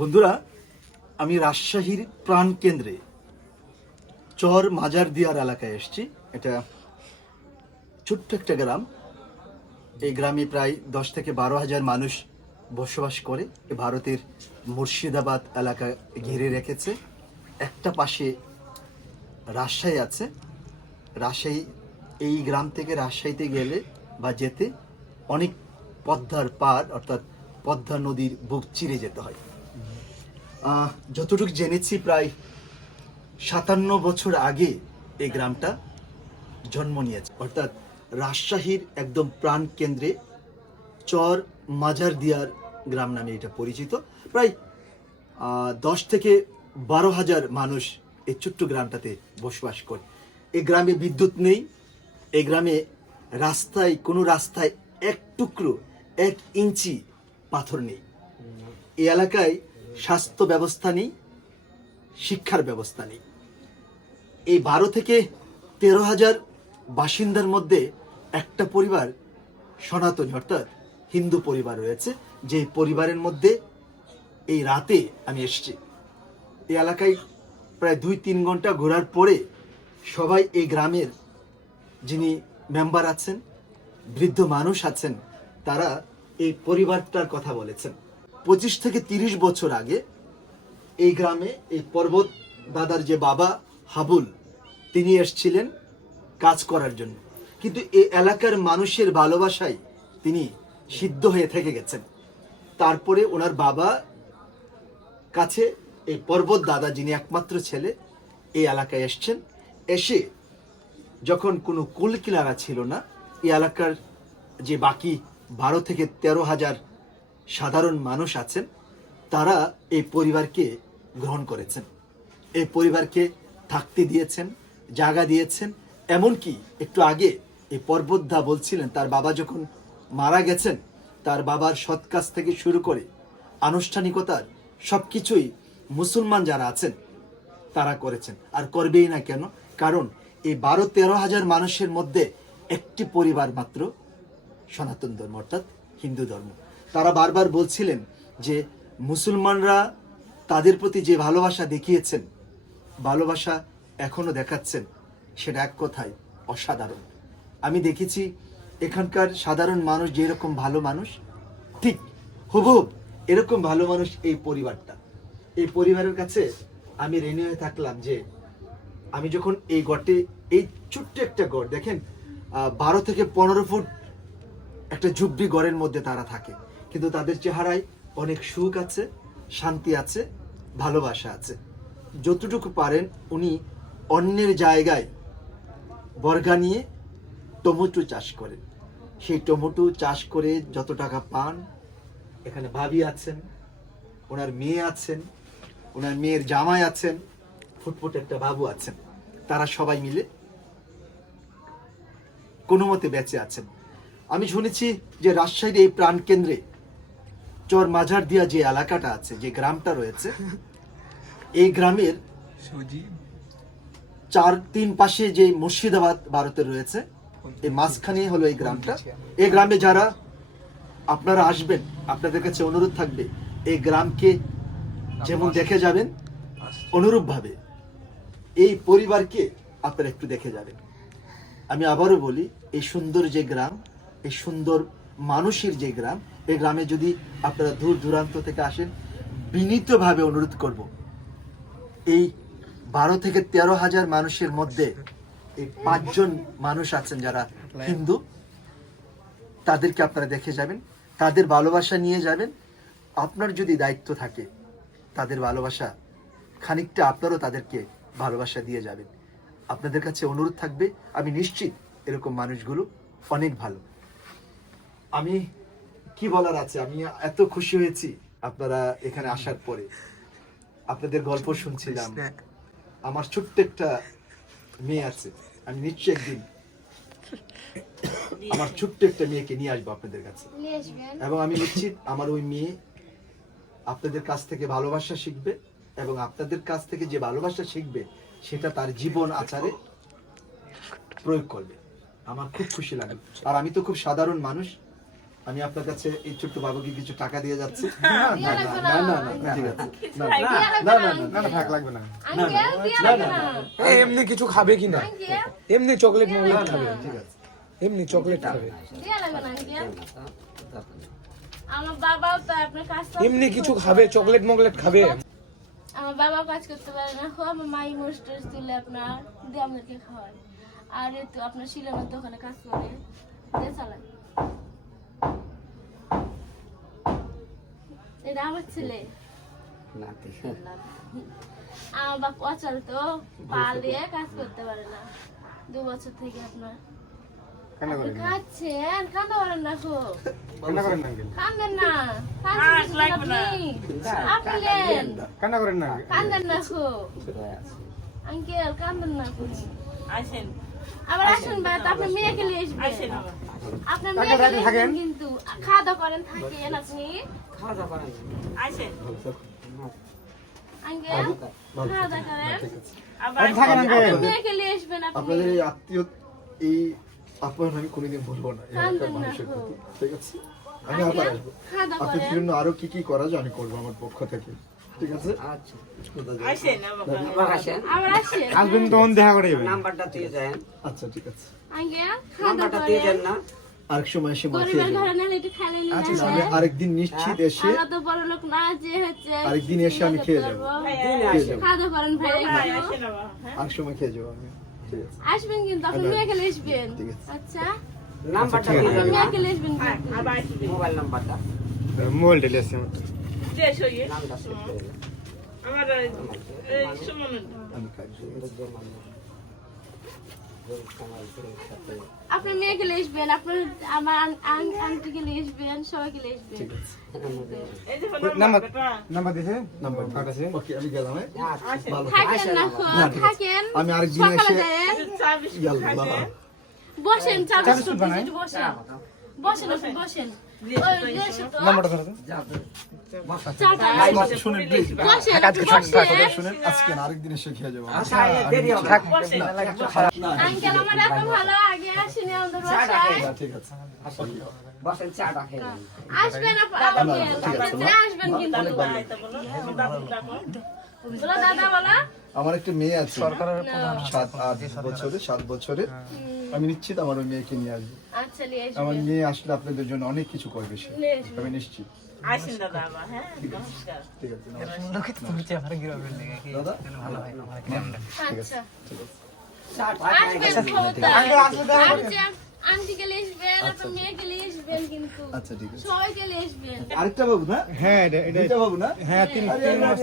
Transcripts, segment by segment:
বন্ধুরা, আমি রাজশাহীর প্রাণ কেন্দ্রে চর মাজারদিয়ার এলাকায় এসেছি। এটা ছোট্ট একটা গ্রাম। এই গ্রামে প্রায় 10 থেকে 12,000 মানুষ বসবাস করে। ভারতের মুর্শিদাবাদ এলাকা ঘিরে রেখেছে। একটা পাশে রাজশাহী আছে। রাজশাহী, এই গ্রাম থেকে রাজশাহীতে গেলে বা যেতে অনেক পদ্মার পার, অর্থাৎ পদ্মা নদীর বুক চিরে যেতে হয়। যতটুকু জেনেছি, প্রায় 57 বছর আগে এই গ্রামটা জন্ম নিয়েছে, অর্থাৎ রাজশাহীর একদম প্রাণ কেন্দ্রে চর মাজারদিয়ার গ্রাম নামে এটা পরিচিত। প্রায় 10 থেকে 12,000 মানুষ এই ছোট্ট গ্রামটাতে বসবাস করে। এই গ্রামে বিদ্যুৎ নেই। এই গ্রামে কোনো রাস্তায় এক টুকরো 1 ইঞ্চি পাথর নেই। এই এলাকায় স্বাস্থ্য ব্যবস্থা নেই, শিক্ষার ব্যবস্থা নেই। এই 12 থেকে 13,000 বাসিন্দার মধ্যে একটা পরিবার সনাতনী, অর্থাৎ হিন্দু পরিবার রয়েছে, যে পরিবারের মধ্যে এই রাতে আমি এসেছি। এই এলাকায় প্রায় 2-3 ঘন্টা ঘোরার পরে সবাই এই গ্রামের যিনি মেম্বার আছেন, বৃদ্ধ মানুষ আছেন, তারা এই পরিবারটার কথা বলেছেন। 25 থেকে 30 বছর আগে এই গ্রামে এই পর্বত দাদার যে বাবা হাবুল, তিনি এসেছিলেন কাজ করার জন্য, কিন্তু এই এলাকার মানুষের ভালোবাসায় তিনি সিদ্ধ হয়ে থেকে গেছেন। তারপরে ওনার বাবা কাছে এই পর্বত দাদা, যিনি একমাত্র ছেলে, এই এলাকায় এসছেন। এসে যখন কোনো কুল কিনারা ছিল না, এই এলাকার যে বাকি 12 থেকে 13,000 সাধারণ মানুষ আছেন, তারা এই পরিবারকে গ্রহণ করেছেন। এই পরিবারকে থাকতে দিয়েছেন, জায়গা দিয়েছেন। এমনকি একটু আগে এই পর্বতদা বলছিলেন, তার বাবা যখন মারা গেছেন, তার বাবার সৎ কাজ থেকে শুরু করে আনুষ্ঠানিকতার সবকিছুই মুসলমান যারা আছেন তারা করেছেন, আর করবেই না কেন? কারণ এই 12-13,000 মানুষের মধ্যে একটি পরিবার মাত্র সনাতন ধর্ম, অর্থাৎ হিন্দু ধর্ম। তারা বারবার বলছিলেন যে মুসলমানরা তাদের প্রতি যে ভালোবাসা দেখিয়েছেন, ভালোবাসা এখনো দেখাচ্ছেন, সেটা এক কথায় অসাধারণ। আমি দেখেছি এখানকার সাধারণ মানুষ যেরকম ভালো মানুষ, ঠিক হুবহুব এরকম ভালো মানুষ এই পরিবারটা। এই পরিবারের কাছে আমি ঋণী হয়ে থাকলাম যে আমি যখন এই গড়ে, এই ছোট্ট একটা গড় দেখেন, 12 থেকে 15 ফুট একটা ঝুপড়ি গড়ের মধ্যে তারা থাকে, কিন্তু তাদের চেহারায় অনেক সুখ আছে, শান্তি আছে, ভালোবাসা আছে। যতটুকু পারেন উনি অন্যের জায়গায় বর্গা নিয়ে টমেটো চাষ করেন। সেই টমেটো চাষ করে যত টাকা পান, এখানে ভাবি আছেন, ওনার মেয়ে আছেন, ওনার মেয়ের জামাই আছেন, ফুটফুট একটা বাবু আছেন, তারা সবাই মিলে কোনো মতে বেঁচে আছেন। আমি শুনেছি যে রাজশাহীর এই প্রাণ কেন্দ্রে চর মাজারদিয়া যে এলাকাটা আছে, যে গ্রামটা রয়েছে, এই গ্রামের 4-3 পাশে যে মুর্শিদাবাদ ভারতের রয়েছে, এই মাঝখানে হলো এই গ্রামটা। এই গ্রামে যারা আপনারা আসবেন, আপনাদের কাছে অনুরোধ থাকবে এই গ্রামকে যেমন দেখে যাবেন, অনুরূপ ভাবে এই পরিবারকে আপনারা একটু দেখে যাবেন। আমি আবারও বলি, এই সুন্দর যে গ্রাম, এই সুন্দর মানুষের যে গ্রাম, এই গ্রামে যদি আপনারা দূর দূরান্ত থেকে আসেন, বিনীতভাবে অনুরোধ করব, এই 12 থেকে 13,000 মানুষের মধ্যে এই 5 জন মানুষ আছেন যারা হিন্দু, তাদেরকে আপনারা দেখে যাবেন, তাদের ভালোবাসা নিয়ে যাবেন। আপনার যদি দায়িত্ব থাকে, তাদের ভালোবাসা খানিকটা আপনারও তাদেরকে ভালোবাসা দিয়ে যাবেন। আপনাদের কাছে অনুরোধ থাকবে, আমি নিশ্চিত এরকম মানুষগুলো অনেক ভালো। আমি কি বলার আছে, আমি এত খুশি হয়েছি আপনারা এখানে আসার পরে। আপনাদের গল্প শুনছিলাম। আমার ছোট্ট একটা মেয়ে আছে, আমি নিশ্চয়ই একদিন আমার ছোট্ট একটা মেয়েকে নিয়ে আসবো আপনাদের কাছে, এবং আমি নিশ্চিত আমার ওই মেয়ে আপনাদের কাছ থেকে ভালোবাসা শিখবে, এবং আপনাদের কাছ থেকে যে ভালোবাসা শিখবে সেটা তার জীবন আচারে প্রয়োগ করবে। আমার খুব খুশি লাগে। আর আমি তো খুব সাধারণ মানুষ, আমি আপনার কাছে এই ছোট্ট বাবুকে কিছু টাকা দিয়ে যাচ্ছি। না না না ঠিক আছে, না না না না না থাক লাগবে না, এমনি কিছু খাবে কিনা, এমনি চকলেট মকলেট খাবে, ঠিক আছে এমনি চকলেট খাবে, আমার বাবাও তো আপনার কাজ এমনি কিছু খাবে, চকলেট মকলেট খাবে। আমার বাবা কাজ করতে পারে না, আমার মাই মোস্টার তুলে আপনার দিয়ে আমাদেরকে খাওয়ায়। আর এই তো আপনার শিলানোর দোকানে কাজ করে দিয়ে চালায়। এটা আমার ছেলে। আমার বাপ অচল তো, পালিয়ে কাজ করতে পারে না 2 বছর থেকে। আপনার খাচ্ছেন, কান্দা করেন না খুব, কান্দেন না, কান্না করেন না, কান্দেন না খুব আঙ্কেল, কান্দেন না খুব। আসেন আবার, আসেন ভাই, আপনার মেয়েকে নিয়ে আসবেন, আপনার মেয়েকে নিয়ে আসবেন, কিন্তু খাওয়া দাওয়া করেন, থাকেন আপনি, খাওয়া দাওয়া করেন, আসেন আঙ্কেল, খাওয়া দাওয়া করেন, আপনার মেয়েকে নিয়ে আসবেন। আপনাদের এই আত্মীয়, এই আপ্যায়ন আমি কোনোদিন ভুলবো না এলাকার মানুষের প্রতি, ঠিক আছে? আমি আবার আসবো, আপনাদের জন্য আরো কি কি করা যায় আমি করবো আমার পক্ষ থেকে, ঠিক আছে? আচ্ছা, আসবেন তখন দেখা করে নাম্বারটা দিয়ে দেন। আচ্ছা ঠিক আছে আঙ্কেল, নাম্বারটা দিয়ে দেন না, আরেক সময় এসে মাখিয়ে পরিবার দেবো। ঘরে না একটু খাইলে নিয়ে আমি আসেন। আরেকদিন নিশ্চিত এসে, আমরা তো বড় লোক না যে হচ্ছে আরেকদিন এসে আমি খেয়ে যাবো, খেয়ে যাবো, খাওয়া দাওয়া করেন ভাই, আরেক সময় খেয়ে যাবো আমি, ঠিক আছে? আসবেন কিন্তু আপনার মেয়েকে নিয়ে আসবেন। ঠিক আছে। আচ্ছা, নাম্বারটা দিয়ে আপনার দেন, মেয়েকে নিয়ে আসবেন কিন্তু। মোবাইল নাম্বারটা, মোবাইল টেলিয়েছে নামটা সেভ করে দেন। আমি খাই। আপনার মেয়েকে নিয়ে আসবেন, আপনার আমার আন্টিকে নিয়ে আসবেন, সবাইকে নিয়ে আসবেন। ঠিক আছে, নাম্বার দিয়েছে, নাম্বার আছে, ওকে আমি গেলাম, হ্যাঁ? ভালো থাকেন না খুব, না, ঠিক আছে। থাকেন, আমি আরেকদিন সকালে এসে যায়েন, ইয়াল্লাহ, বসেন, চা বিস্কুট দিয়ে একটু বসেন, বসেন আপনি, বসেন। ওই দেশে তো নাম্বারটা ধরো তো। চাটা কথা শুনেন প্লিজ, বসেন, আপনি বসেন। কথা শুনেন, আজকে না আরেকদিন এসে খেয়ে যাবো। আচ্ছা, দেরি হবে। আঙ্কেল আমার এত ভালো, আগে আসেনি আমাদের বাসায়। ঠিক আছে, বসেন, চাটা খেয়ে নেন। আসবেন আসবেন কিন্তু বলো দাদা, বলো। আমার একটা মেয়ে আছে 7 বছরের, আমি নিশ্চিত আমার ওই মেয়েকে নিয়ে আসবো। আচ্ছা, নিয়ে আমার আসবেন, মেয়ে আসলে আপনাদের জন্য অনেক কিছু করবে সে, নিয়ে আসবেন। আমি নিশ্চিত। আসেন দাদা আবার, হ্যাঁ নমস্কার। ঠিক আছে, দাদা আচ্ছা, চাটা আসবেন খবরদার। আন্টিকে নিয়ে আসবেন, আপনার মেয়েকে নিয়ে আসবেন কিন্তু, আচ্ছা ঠিক আছে। সবাইকে নিয়ে আসবেন। আরেকটা বাবু না, হ্যাঁ এটা এটা বাবু না, হ্যাঁ তিন মাস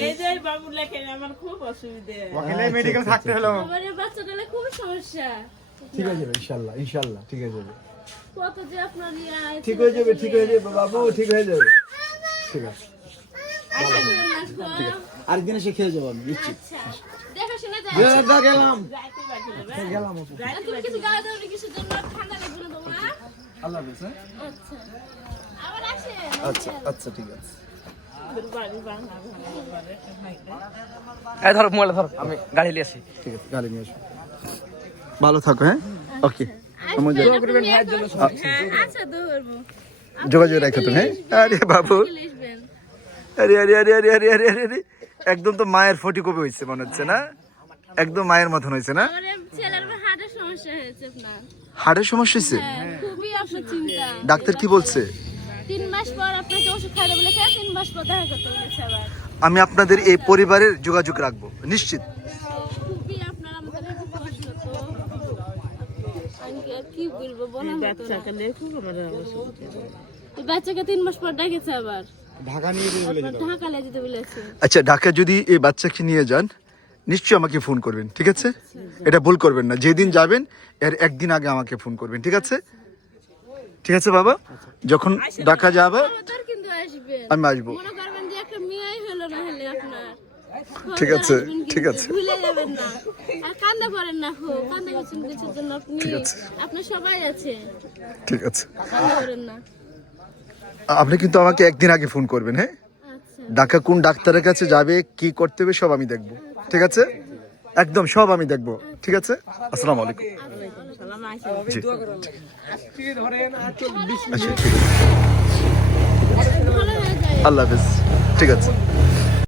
এই যে বাবু লেখেন, আমার খুব অসুবিধে। ওখানে মেডিকেল থাকতে হলো। আমার এই বাচ্চাটালে খুব সমস্যা, ঠিক হয়ে যাবে ইনশাআল্লাহ, ইনশাআল্লাহ ঠিক হয়ে যাবে, কত যে আপনার ঠিক হয়ে যাবে, ঠিক হয়ে যাবে বাবু, ঠিক হয়ে যাবে, ঠিক আছে। আরেকদিন এসে খেয়ে যাবো আমি নিশ্চিত। দেখা শুনে যাই। গেলাম, রাইতে বাকি হবে। গেলাম। তুমি কিছু গায়ে দাও, কিছু জন্য ঠান্ডা লাগবে না তোমার? আল্লাহ হাফেজ, হ্যাঁ? আচ্ছা, আবার আসেন। আচ্ছা আচ্ছা ঠিক আছে। বাড়ি বাংলা বাড়ি হাইতে। এই ধরো মোবাইল ধরো, আমি গাড়ি নিয়ে আসি। ঠিক আছে, গাড়ি নিয়ে আসো, ভালো থাকো, হ্যাঁ? ওকে, আসবেন, আপনার মেয়েকে আচ্ছা ধরবো। যোগাযোগ রাখো তুমি, হ্যাঁ? আরে বাবু, আসবেন। আরে আরে আরে আরে আরে আরে আরে, একদম তো মায়ের ফটোকপি হয়েছে মনে হচ্ছে না, একদম মায়ের মতন হয়েছে না? আমার ছেলের হার্টের সমস্যা হয়েছে আপনার। হার্টের সমস্যা হয়েছে? হ্যাঁ, খুবই আপনার চিন্তা। ডাক্তার কি বলছে? 3 মাস পর আপনাকে ওষুধ খাইতে বলেছে, 3 মাস পর দেখা করতে বলেছে আবার। আমি আপনাদের এই পরিবারের যোগাযোগ রাখবো নিশ্চিত। খুবই আপনার আমাদের উপকার হতো। আমি আর কি বলবো, বলা হতো না। বাচ্চাকে নিয়ে খুব আমার অসুবিধা। এই বাচ্চাকে 3 মাস পর ডেকেছে আবার, ঢাকা নিয়ে যেতে বলে আপনার ঢাকা নিয়ে যেতে বলেছে। আচ্ছা, ঢাকা যদি এই বাচ্চাকে নিয়ে যান নিশ্চয়ই আমাকে ফোন করবেন, ঠিক আছে? এটা ভুল করবেন না, যেদিন যাবেন এর একদিন আগে আমাকে ফোন করবেন, ঠিক আছে? ঠিক আছে বাবা, যখন ঢাকা যাবে খবরদার কিন্তু আসবেন, আমি আসবো, মনে করবেন যে একটা মেয়েই হলো না হলে আপনার। ঠিক আছে, খবরদার আসবেন ঠিক কিন্তু, আছে। ভুলে যাবেন না। আর কান্না করেন না, কান্না করছেন কিছুর জন্য, আপনি ঠিক আছে। আপনার সবাই আছে, ঠিক আছে। কান্না করেন না। আপনি কিন্তু আমাকে একদিন আগে ফোন করবেন, হ্যাঁ? আচ্ছা, ঢাকা কোন ডাক্তারের কাছে যাবে, কি করতে হবে সব আমি দেখবো, ঠিক আছে? একদম সব আমি দেখবো, ঠিক আছে? আসসালামু আলাইকুম। মামা আসে আমি দোয়া করার লাগে আজকে ধরেন আর 20 আচ্ছা মিনিট ঠিক আছে ভালো হয়ে যায় আল্লাহ হাফেজ ঠিক আছে